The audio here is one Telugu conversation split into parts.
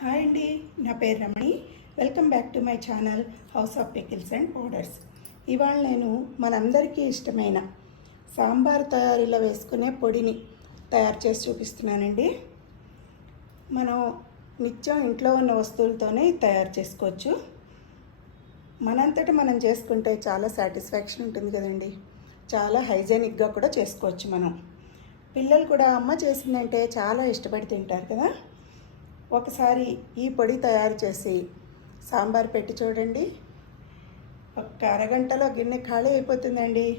హాయ్ అండి నా పేరు Ramani. Welcome back to my channel house of pickles and powders. ఇవాళ నేను మనందరికీ ఇష్టమైన సాంబార్ తయారీలో వేసుకునే పొడిని తయారు చేసి చూపిస్తున్నానండి. మనం నిత్యం ఇంట్లో ఉన్న వస్తువులతోనే తయారు చేసుకోవచ్చు. మనంతట మనం చేసుకుంటే చాలా సాటిస్ఫాక్షన్ ఉంటుంది కదండి. చాలా హైజెనిక్గా కూడా చేసుకోవచ్చు మనం. పిల్లలు కూడా అమ్మ చేసిందంటే చాలా ఇష్టపడి తింటారు కదా. ఒకసారి ఈ పొడి తయారు చేసి సాంబార్ పెట్టి చూడండి. ఒక్క అరగంటలో గిన్నె ఖాళీ అయిపోతుందండి.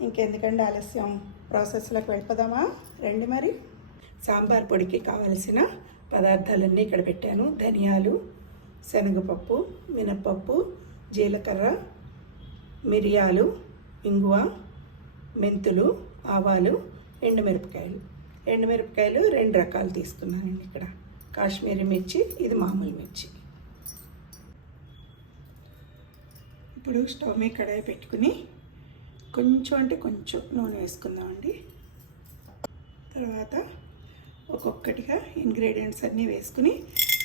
ఇంకెందుకండి ఆలస్యం? ప్రాసెస్లోకి వెళ్ళిపోదామా? రండి మరి. సాంబార్ పొడికి కావలసిన పదార్థాలన్నీ ఇక్కడ పెట్టాను. ధనియాలు శనగపప్పు మినప్పప్పు జీలకర్ర మిరియాలు ఇంగువ మెంతులు ఆవాలు ఎండుమిరపకాయలు. ఎండుమిరపకాయలు రెండు రకాలు తీసుకున్నానండి ఇక్కడ. కాశ్మీరీ మిర్చి ఇది మామూలు మిర్చి. ఇప్పుడు స్టవ్ మీద కడాయి పెట్టుకుని కొంచెం అంటే కొంచెం నూనె వేసుకుందామండి. తర్వాత ఒక్కొక్కటిగా ఇంగ్రీడియంట్స్ అన్నీ వేసుకుని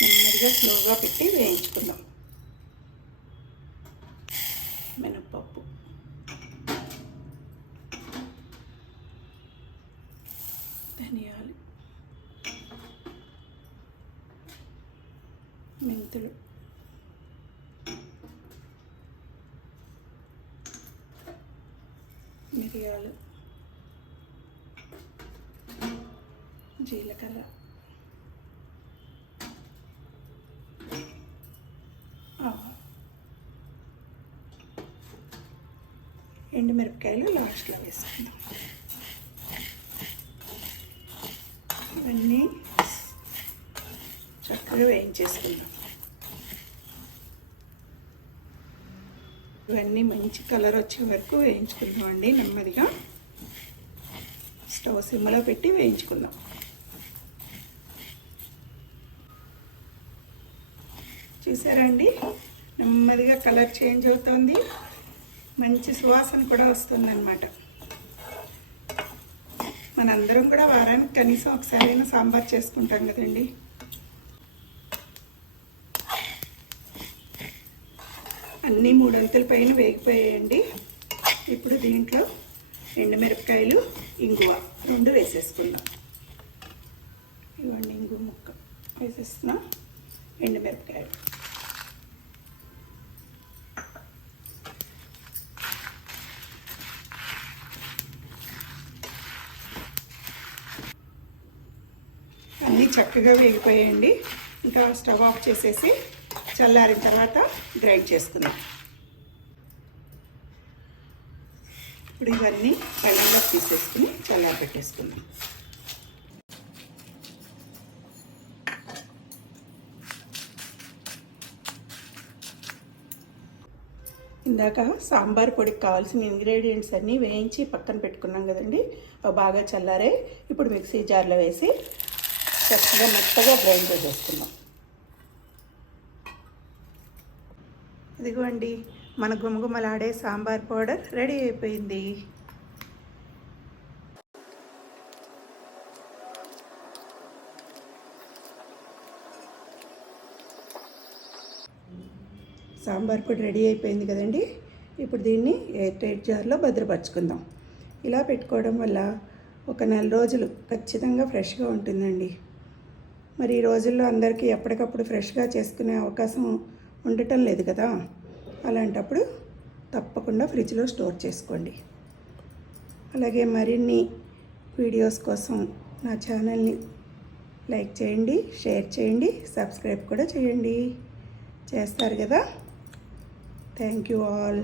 నెమ్మదిగా స్లోగా పెట్టి వేయించుకుందాం. మినప్పప్పు. ధనియా మెంతులు మిరియాలు. జీలకర్ర. ఎండుమిరపకాయలు లాస్ట్లో వేసుకుందాం. ఇవన్నీ చక్కగా వేయించేసుకుందాం. ఇవన్నీ మంచి కలర్ వచ్చే వరకు వేయించుకుందాం అండి నెమ్మదిగా. స్టవ్ సిమ్లో పెట్టి వేయించుకుందాం. చూసారా అండి నెమ్మదిగా కలర్ చేంజ్ అవుతుంది. మంచి సువాసన కూడా వస్తుందన్నమాట. మనందరం కూడా వారానికి కనీసం ఒకసారైనా సాంబార్ చేసుకుంటాం కదండి. అన్నీ మూడొంతుల పైన వేగిపోయాయండి. ఇప్పుడు దీంట్లో ఎండుమిరపకాయలు ఇంగువ రెండు వేసేసుకుందాం. ఇవ్వండి ఇంగువ ముక్క. వేసేస్తున్నా. ఎండుమిరపకాయలు. అన్నీ చక్కగా వేగిపోయాయండి. ఇంకా స్టవ్ ఆఫ్ చేసేసి చల్లారిన తర్వాత గ్రైండ్ చేసుకుందాం. ఇప్పుడు ఇవన్నీ పళ్ళంలో తీసేసుకుని చల్లారి పెట్టేసుకుందాం ఇందాక సాంబార్ పొడికి కావాల్సిన ఇంగ్రీడియంట్స్ అన్నీ వేయించి పక్కన పెట్టుకున్నాం కదండి. బాగా చల్లారే ఇప్పుడు మిక్సీ జార్లో వేసి చక్కగా మెత్తగా గ్రైండ్ చేసేసుకుందాం. ఇదిగోండి మన గుమగుమలాడే సాంబార్ పౌడర్ రెడీ అయిపోయింది. సాంబార్ పొడి రెడీ అయిపోయింది కదండి. ఇప్పుడు దీన్ని ఎయిర్ టైట్ జార్లో భద్రపరచుకుందాం. ఇలా పెట్టుకోవడం వల్ల ఒక నెల రోజులు ఖచ్చితంగా ఫ్రెష్గా ఉంటుందండి. మరి ఈ రోజుల్లో అందరికీ ఎప్పటికప్పుడు ఫ్రెష్గా చేసుకునే అవకాశం ఉండటం లేదు కదా. అలాంటప్పుడు తప్పకుండా ఫ్రిడ్జ్లో స్టోర్ చేసుకోండి. అలాగే మరిన్ని వీడియోస్ కోసం నా ఛానల్ని లైక్ చేయండి షేర్ చేయండి సబ్స్క్రైబ్ కూడా చేయండి. చేస్తారు కదా. Thank you all.